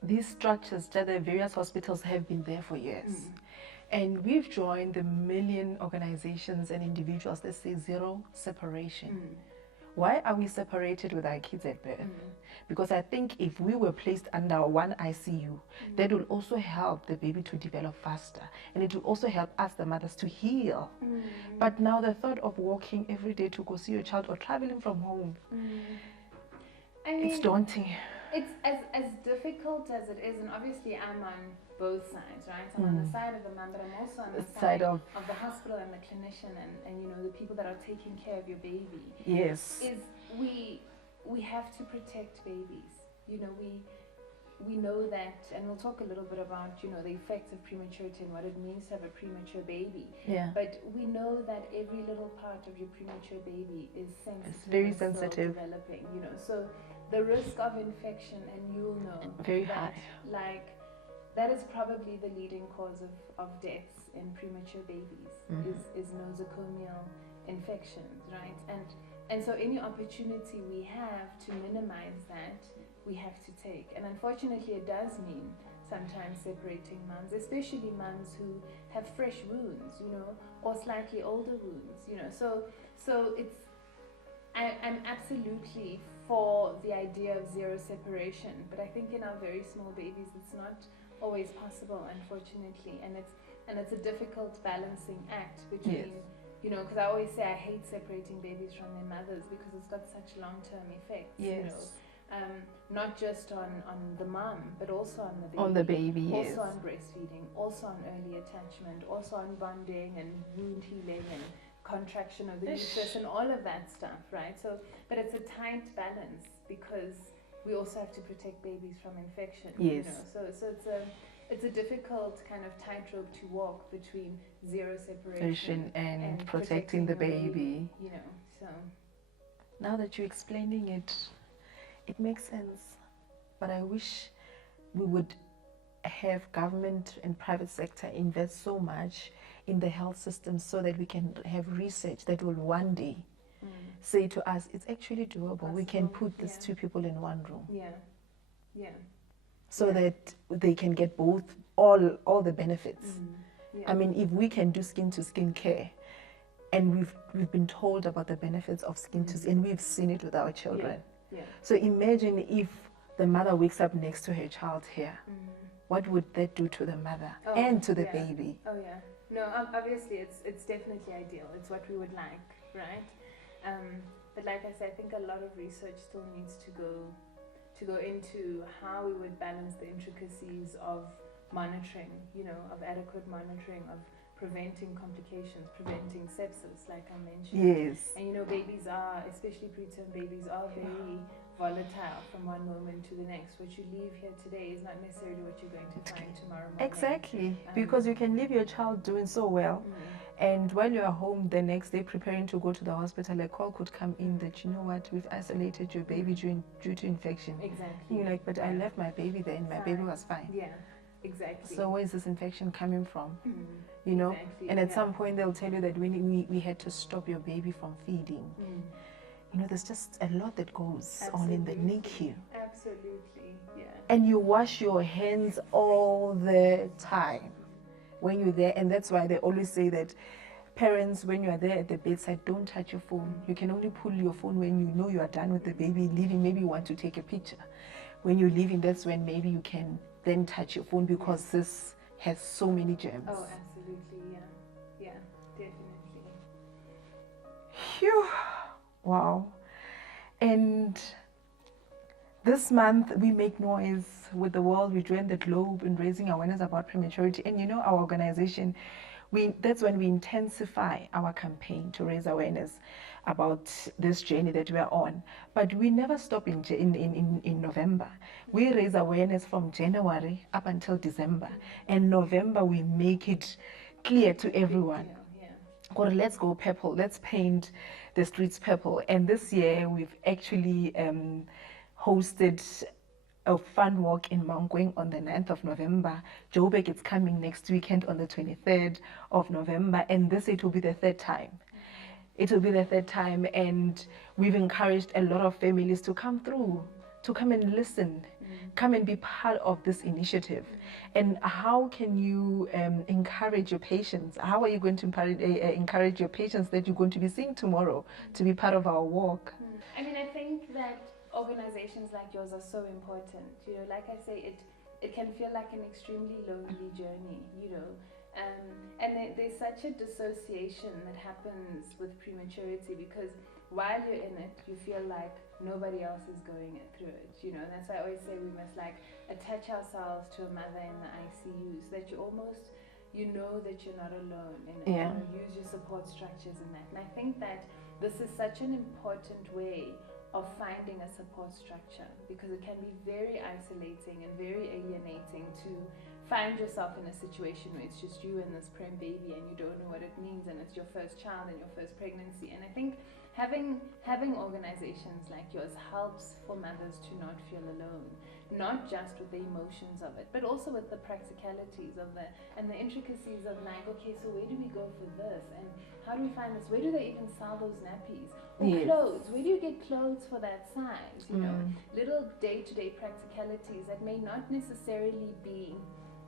These structures that the various hospitals have been there for years. And we've joined the million organizations and individuals that say zero separation. Why are we separated with our kids at birth? Because I think if we were placed under one ICU, that will also help the baby to develop faster. And it will also help us, the mothers, to heal. But now the thought of walking every day to go see your child or traveling from home, it's daunting. It's as difficult as it is, and obviously I'm on both sides, right? I'm on the side of the mom, but I'm also on the side of the hospital and the clinician and you know, the people that are taking care of your baby. Yes. Is we have to protect babies. You know, we know that, and we'll talk a little bit about, you know, the effects of prematurity and what it means to have a premature baby. Yeah. But we know that every little part of your premature baby is sensitive. It's very sensitive. Still developing, you know. So the risk of infection, and you'll know, very that, high. like, that is probably the leading cause of deaths in premature babies, is nosocomial infections, right? And so any opportunity we have to minimize that, we have to take. And unfortunately, it does mean sometimes separating moms, especially moms who have fresh wounds, you know, or slightly older wounds, you know. So it's, I'm absolutely for the idea of zero separation, but I think in our very small babies, it's not always possible, unfortunately, and it's a difficult balancing act between, you know, because I always say I hate separating babies from their mothers because it's got such long-term effects, you know, not just on the mom, but also on the baby. On the baby, also on breastfeeding, also on early attachment, also on bonding and wound healing and contraction of the uterus and all of that stuff, right? So, but it's a tight balance because we also have to protect babies from infection. You know? So it's a difficult kind of tightrope to walk between zero separation and protecting the baby. You know, so now that you're explaining it, it makes sense. But I wish we would have government and private sector invest so much in the health system so that we can have research that will one day say to us, it's actually doable. Possible. We can put these two people in one room. So that they can get all the benefits. I mean, if we can do skin to skin care, and we've been told about the benefits of skin to skin, and we've seen it with our children. So imagine if the mother wakes up next to her child here. What would that do to the mother and to the baby? No, obviously it's definitely ideal. It's what we would like, right? But like I said, I think a lot of research still needs to go into how we would balance the intricacies of monitoring, you know, of adequate monitoring, of preventing complications, preventing sepsis, like I mentioned. And you know, babies are, especially preterm babies, are very volatile from one moment to the next. What you leave here today is not necessarily what you're going to find tomorrow morning. Exactly, because you can leave your child doing so well, and while you're home the next day preparing to go to the hospital, a call could come in that, you know what, we've isolated your baby due to infection. Exactly. You're like, but I left my baby there and my baby was fine. Exactly. So where is this infection coming from? You know, and at some point they'll tell you that we had to stop your baby from feeding. You know, there's just a lot that goes on in the NICU. Absolutely, And you wash your hands all the time when you're there, and that's why they always say that parents, when you are there at the bedside, don't touch your phone. You can only pull your phone when you know you are done with the baby, leaving, maybe you want to take a picture. When you're leaving, that's when maybe you can then touch your phone, because this has so many germs. Oh, absolutely, yeah, definitely. Phew. Wow. And this month we make noise with the world. We join the globe in raising awareness about prematurity. And you know, our organization, that's when we intensify our campaign to raise awareness about this journey that we are on. But we never stop in November. We raise awareness from January up until December. And November we make it clear to everyone. Or let's go purple, let's paint the streets purple. And this year we've actually hosted a fun walk in Mankweng on the 9th of November. Joburg is coming next weekend on the 23rd of November, and this it will be the third time. It will be the third time, and we've encouraged a lot of families to come through, to come and listen, come and be part of this initiative. And how can you encourage your patients? How are you going to encourage your patients that you're going to be seeing tomorrow to be part of our walk? I mean, I think that organizations like yours are so important. You know, like I say, it can feel like an extremely lonely journey, you know. And there's such a dissociation that happens with prematurity, because while you're in it, you feel like nobody else is going through it, you know. And that's why I always say we must like attach ourselves to a mother in the ICU, so that you almost, you know that you're not alone, and you know, use your support structures in that. And I think that this is such an important way of finding a support structure, because it can be very isolating and very alienating to find yourself in a situation where it's just you and this prem baby, and you don't know what it means, and it's your first child and your first pregnancy. And I think having organizations like yours helps for mothers to not feel alone, not just with the emotions of it, but also with the practicalities of the and the intricacies of like, okay, so where do we go for this, and how do we find this? Where do they even sell those nappies? Or clothes? Where do you get clothes for that size? You know, little day-to-day practicalities that may not necessarily be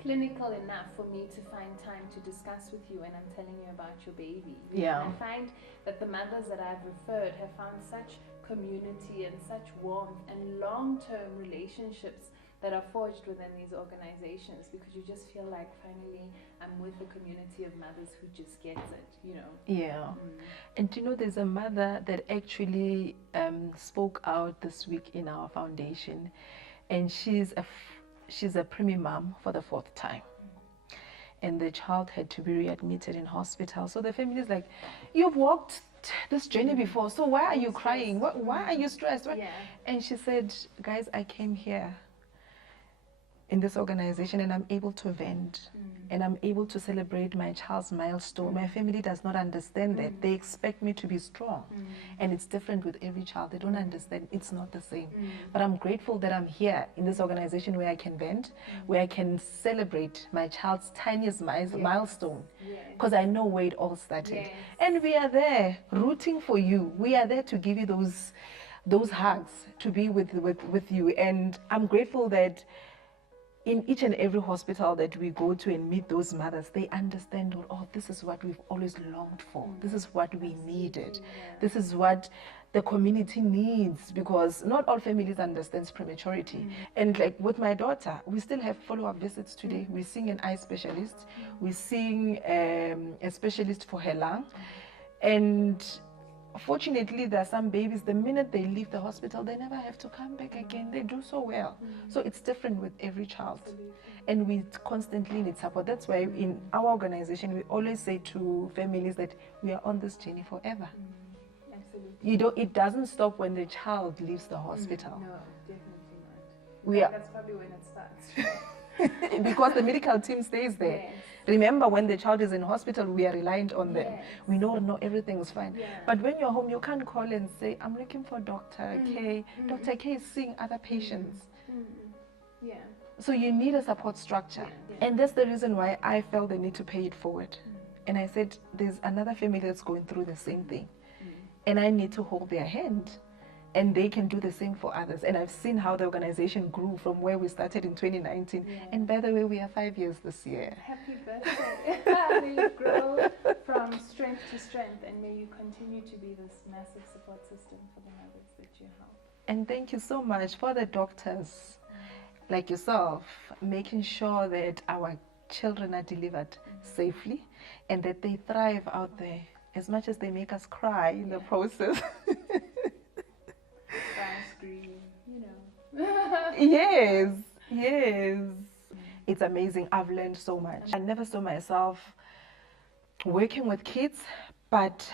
clinical enough for me to find time to discuss with you when I'm telling you about your baby. Yeah. And I find that the mothers that I've referred have found such community and such warmth and long-term relationships that are forged within these organizations, because you just feel like finally I'm with a community of mothers who just gets it, you know. Yeah. And you know, there's a mother that actually spoke out this week in our foundation, and she's a preemie mom for the 4th time. And the child had to be readmitted in hospital. So the family is like, you've walked this journey before, so why are you crying? Why are you stressed? Yeah. And she said, guys, I came here in this organization and I'm able to vent, and I'm able to celebrate my child's milestone. My family does not understand that. They expect me to be strong, and it's different with every child. They don't understand. It's not the same. But I'm grateful that I'm here in this organization where I can vent, where I can celebrate my child's tiniest milestone, because I know where it all started. And we are there rooting for you. We are there to give you those hugs, to be with you. And I'm grateful that in each and every hospital that we go to and meet those mothers, they understand, oh, this is what we've always longed for. This is what we needed. This is what the community needs, because not all families understand prematurity. And like with my daughter, we still have follow-up visits today. We're seeing an eye specialist. We're seeing a specialist for her lung. And fortunately, there are some babies, the minute they leave the hospital, they never have to come back again. They do so well. So it's different with every child. And we constantly need support. That's why in our organization, we always say to families that we are on this journey forever. Absolutely. It doesn't stop when the child leaves the hospital. No, definitely not. That's probably when it starts. Because the medical team stays there. Remember, when the child is in hospital, we are reliant on them. We know everything is fine. But when you're home, you can't call and say, I'm looking for Dr. K. Dr. K is seeing other patients. So you need a support structure. And that's the reason why I felt the need to pay it forward. And I said, there's another family that's going through the same thing. And I need to hold their hand. And they can do the same for others. And I've seen how the organization grew from where we started in 2019. And by the way, we are 5 years this year. Happy birthday. May you grow from strength to strength, and may you continue to be this massive support system for the mothers that you help. And thank you so much for the doctors like yourself, making sure that our children are delivered safely and that they thrive out there, as much as they make us cry in the process. Yes. It's amazing. I've learned so much. I never saw myself working with kids, but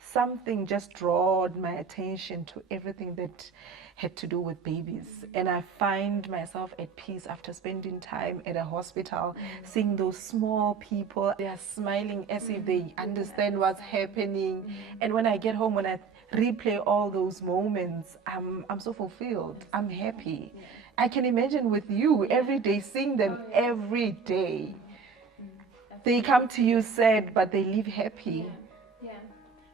something just drawed my attention to everything that had to do with babies. And I find myself at peace after spending time at a hospital, seeing those small people. They are smiling as if they understand what's happening. And when I get home, when I replay all those moments, I'm so fulfilled. I'm happy. I can imagine with you every day, seeing them Oh, yeah. every day. Absolutely. They come to you sad, but they leave happy. Yeah.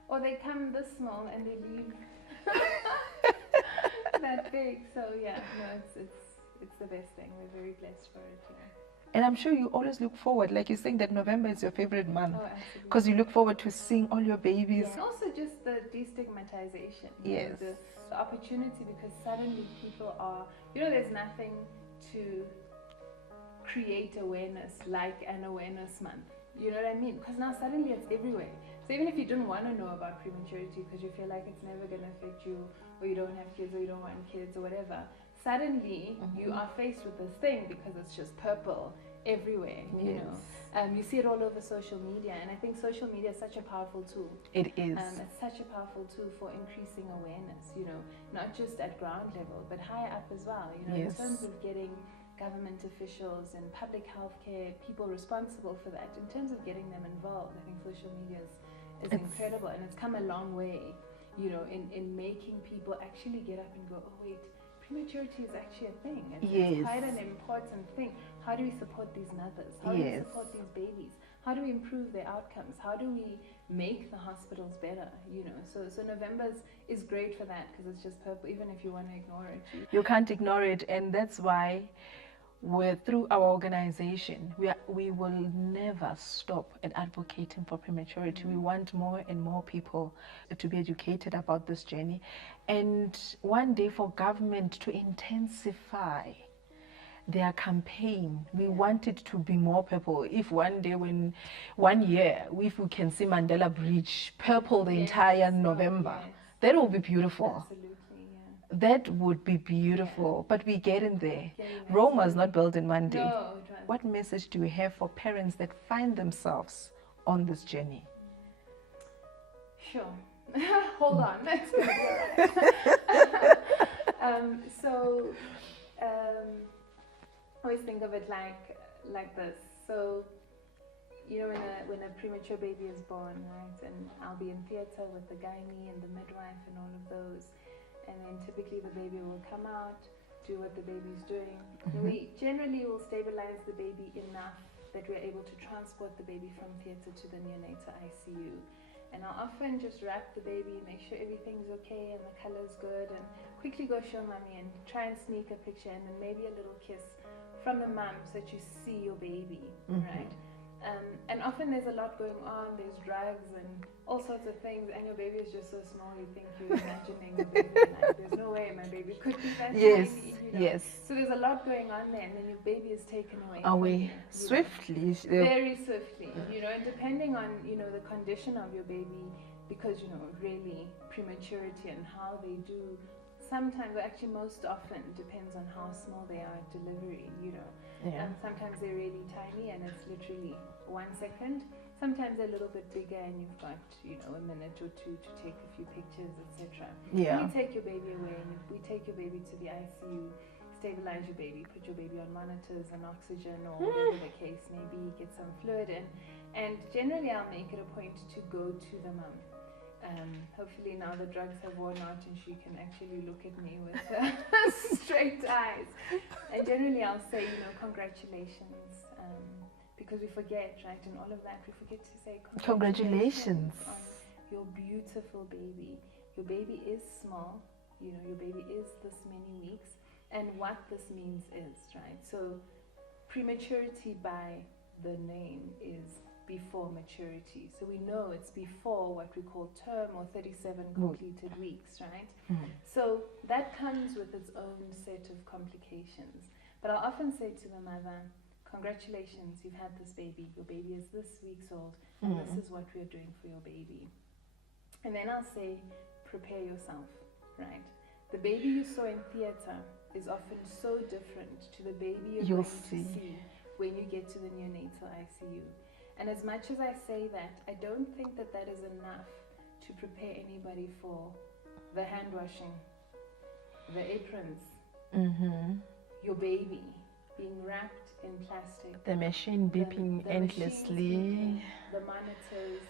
Or they come this small and they leave that big. So yeah, no, it's the best thing. We're very blessed for it. And I'm sure you always look forward, like you're saying that November is your favorite month. Oh, absolutely. Because you look forward to seeing all your babies. Yeah. And also just the destigmatization. Yes. The opportunity, because suddenly people are, there's nothing to create awareness like an awareness month. You know what I mean? Because now suddenly it's everywhere. So even if you didn't want to know about prematurity because you feel like it's never going to affect you, or you don't have kids, or you don't want kids, or whatever, suddenly you are faced with this thing because it's just purple everywhere. You know, you see it all over social media, and I think social media is such a powerful tool. It is. It's such a powerful tool for increasing awareness. Not just at ground level, but higher up as well. In terms of getting government officials and public healthcare people responsible for that, in terms of getting them involved, I think social media is incredible, and it's come a long way, in making people actually get up and go, oh wait, prematurity is actually a thing. It's quite an important thing. How do we support these mothers? How do we support these babies? How do we improve their outcomes? How do we make the hospitals better? So November is great for that, because it's just purple. Even if you want to ignore it, you can't ignore it, and that's why through our organization, we will never stop at advocating for prematurity. We want more and more people to be educated about this journey, and one day for government to intensify their campaign. We want it to be more purple. If one day, one year, if we can see Mandela Bridge purple the entire November, that will be beautiful. Absolutely. That would be beautiful, but we're getting there. Rome was not built in one day. No, what message do you have for parents that find themselves on this journey? Sure. Hold on. That's going to be all right. Always think of it like this. So, when a premature baby is born, right, and I'll be in theatre with the gynae and the midwife and all of those. And then typically the baby will come out, do what the baby's doing. We generally will stabilize the baby enough that we're able to transport the baby from theatre to the neonatal ICU. And I'll often just wrap the baby, make sure everything's okay and the color's good, and quickly go show mommy and try and sneak a picture and then maybe a little kiss from the mum so that you see your baby, right? And often there's a lot going on, there's drugs and all sorts of things, and your baby is just so small you think you're imagining a baby. Like, there's no way my baby could be that tiny. Yes. So there's a lot going on there, and then your baby is taken away. Swiftly. Very swiftly, and depending on, the condition of your baby, because, really prematurity and how they do, sometimes, or actually most often, depends on how small they are at delivery, sometimes they're really tiny and it's literally 1 second. Sometimes they're a little bit bigger and you've got, a minute or two to take a few pictures, etc. Yeah. We take your baby away and we take your baby to the ICU, stabilize your baby, put your baby on monitors and oxygen or whatever the case may be, get some fluid in. And generally I'll make it a point to go to the mum. Hopefully now the drugs have worn out and she can actually look at me with straight eyes. And generally I'll say, congratulations, because we forget, right? And all of that, we forget to say congratulations on your beautiful baby. Your baby is small, your baby is this many weeks, and what this means is, right? So prematurity by the name is before maturity. So we know it's before what we call term or 37 completed weeks, right? So that comes with its own set of complications. But I'll often say to the mother, congratulations, you've had this baby. Your baby is this weeks old, and this is what we're doing for your baby. And then I'll say, prepare yourself, right? The baby you saw in theatre is often so different to the baby you're going to see when you get to the neonatal ICU. And as much as I say that, I don't think that that is enough to prepare anybody for the hand washing, the aprons, your baby being wrapped in plastic, the machine beeping endlessly, the monitors,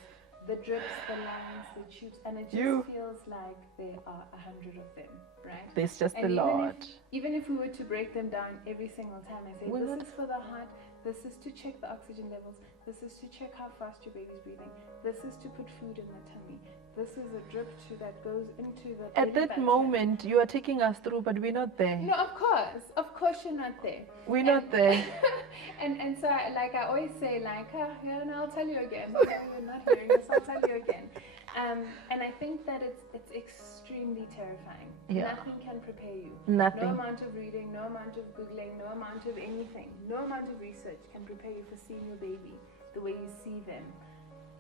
the drips, the lines, the tubes, and it just feels like there are 100 of them, right? There's just and a lot. Even if we were to break them down every single time, I say, this is for the heart, this is to check the oxygen levels, this is to check how fast your baby's breathing, this is to put food in the tummy, this is a drip that goes into the At that moment, you are taking us through, but we're not there. No, of course you're not there. We're not there. and so I always say, like, and I'll tell you again. You're not hearing this, I'll tell you again. And I think that it's extremely terrifying. Yeah. Nothing can prepare you. Nothing. No amount of reading, no amount of Googling, no amount of anything, no amount of research can prepare you for seeing your baby the way you see them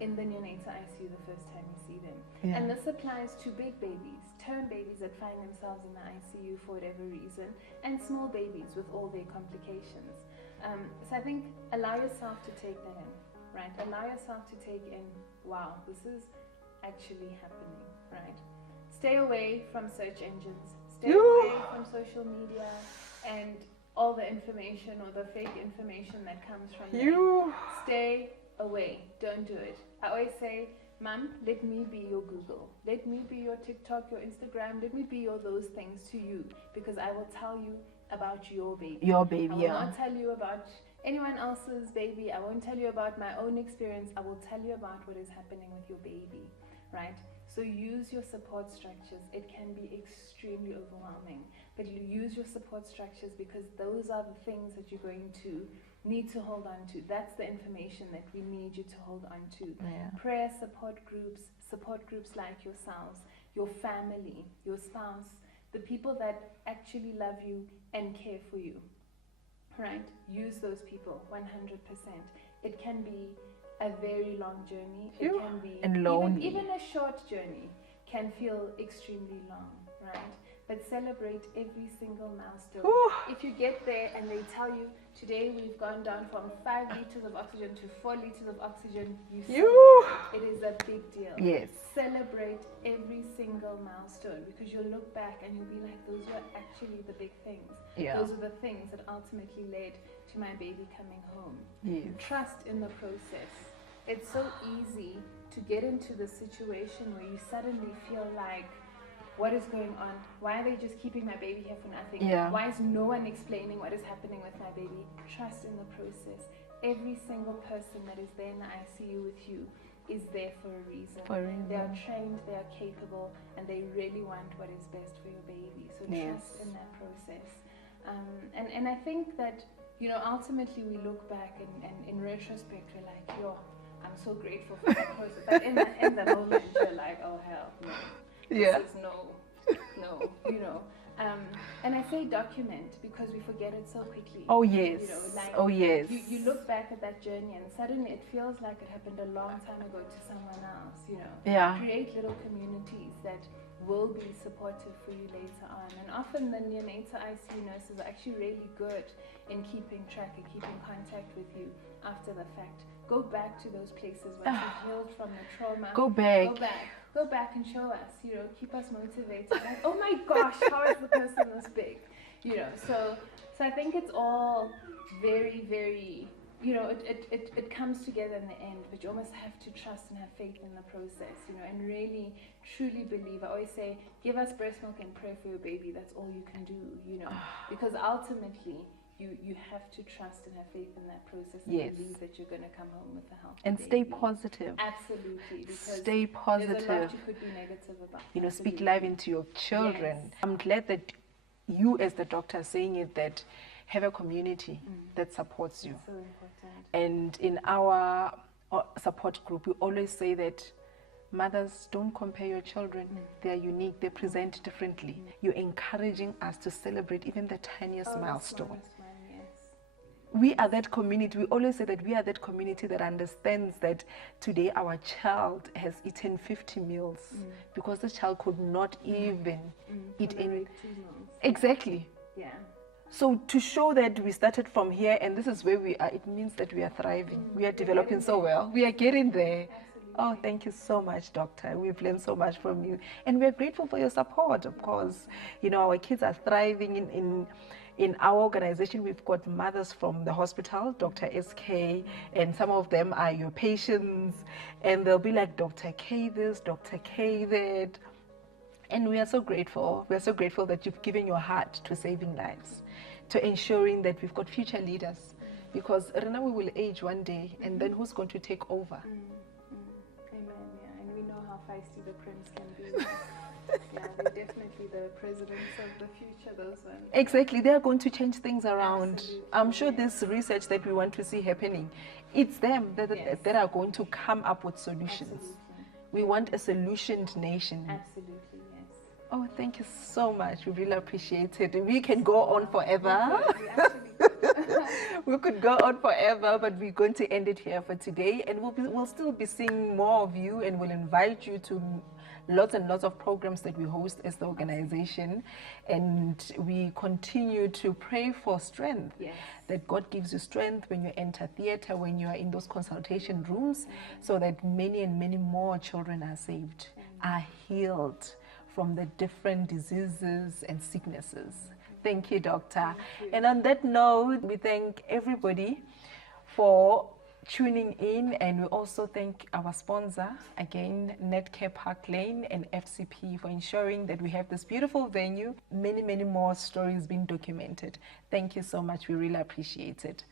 in the neonatal ICU the first time you see them. Yeah. And this applies to big babies, term babies that find themselves in the ICU for whatever reason, and small babies with all their complications. So I think allow yourself to take that in, right? Allow yourself to take in, wow, this is actually happening, right? Stay away from search engines. Stay away from social media and all the information or the fake information that comes from there. Stay away. Don't do it. I always say, Mom, let me be your Google. Let me be your TikTok, your Instagram. Let me be your those things to you, because I will tell you about your baby. Your baby, I will not tell you about anyone else's baby. I won't tell you about my own experience. I will tell you about what is happening with your baby, right? So use your support structures. It can be extremely overwhelming, but you use your support structures because those are the things that you're going to need to hold on to. That's the information that we need you to hold on to. Yeah. Prayer support groups like yourselves, your family, your spouse, the people that actually love you and care for you, right? Use those people 100%. It can be a very long journey. It can be and lonely. Even a short journey can feel extremely long, right? But celebrate every single milestone. If you get there and they tell you, today we've gone down from 5 liters of oxygen to 4 liters of oxygen, it is a big deal. Yes. Celebrate every single milestone, because you'll look back and you'll be like, those were actually the big things. Yeah. Those are the things that ultimately led to my baby coming home. Yes. Trust in the process. It's so easy to get into the situation where you suddenly feel like, what is going on? Why are they just keeping my baby here for nothing? Yeah. Why is no one explaining what is happening with my baby? Trust in the process. Every single person that is there in the ICU with you is there for a reason. They are trained, they are capable, and they really want what is best for your baby. So trust in that process. And I think that, you know, ultimately we look back and in retrospect we're like, I'm so grateful for that process. But in the moment you're like, oh hell, no. Yeah. This is no, you know. And I say document because we forget it so quickly. Oh yes. You know, like you look back at that journey and suddenly it feels like it happened a long time ago to someone else, you know. Yeah. Create little communities that will be supportive for you later on. And often the neonatal ICU nurses are actually really good in keeping track and keeping contact with you after the fact. Go back to those places where you've healed from the trauma. Go back and show us, you know, keep us motivated. Like, oh my gosh, how is the person this big? You know, so I think it's all very, very, you know, it comes together in the end, but you almost have to trust and have faith in the process, you know, and really, truly believe. I always say, give us breast milk and pray for your baby. That's all you can do, you know, because ultimately, you have to trust and have faith in that process and believe that you're going to come home with a healthy baby. Stay positive. Absolutely. Because stay positive. There's a lot you could be negative about. You know, speak life into your children. Yes. I'm glad that you as the doctor are saying it, that have a community that supports you. That's so important. And in our support group, we always say that mothers, don't compare your children. They are unique. They present differently. You're encouraging us to celebrate even the tiniest milestone. We are that community. We always say that we are that community that understands that today our child has eaten 50 meals because the child could not even eat any. Exactly. Yeah. So to show that we started from here and this is where we are, it means that we are thriving. We are developing so well. We are getting there. Oh, thank you so much, doctor. We've learned so much from you. And we're grateful for your support, of course. You know, our kids are thriving In our organization, we've got mothers from the hospital, Dr. SK, and some of them are your patients, and they'll be like, Dr. K this, Dr. K that. And we are so grateful. We are so grateful that you've given your heart to saving lives, to ensuring that we've got future leaders. Because Rena, we will age one day, and then who's going to take over? Amen, yeah. And we know how feisty the prince can be. Yeah, they're definitely the presidents of the future, those ones. Exactly, they are going to change things around. Absolutely, I'm sure this research that we want to see happening, it's them that, Yes. that are going to come up with solutions. Absolutely. We want a solutioned nation. Absolutely, yes. Oh, thank you so much. We really appreciate it. We can go on forever. We actually could. We could go on forever, but we're going to end it here for today. And we'll still be seeing more of you, and we'll invite you to lots and lots of programs that we host as the organization. And we continue to pray for strength. Yes. That God gives you strength when you enter theater, when you are in those consultation rooms, so that many and many more children are saved, are healed from the different diseases and sicknesses. Thank you, Doctor. Thank you. And on that note, we thank everybody for tuning in, and we also thank our sponsor, again, Netcare Park Lane and FCP, for ensuring that we have this beautiful venue, many, many more stories being documented. Thank you so much. We really appreciate it.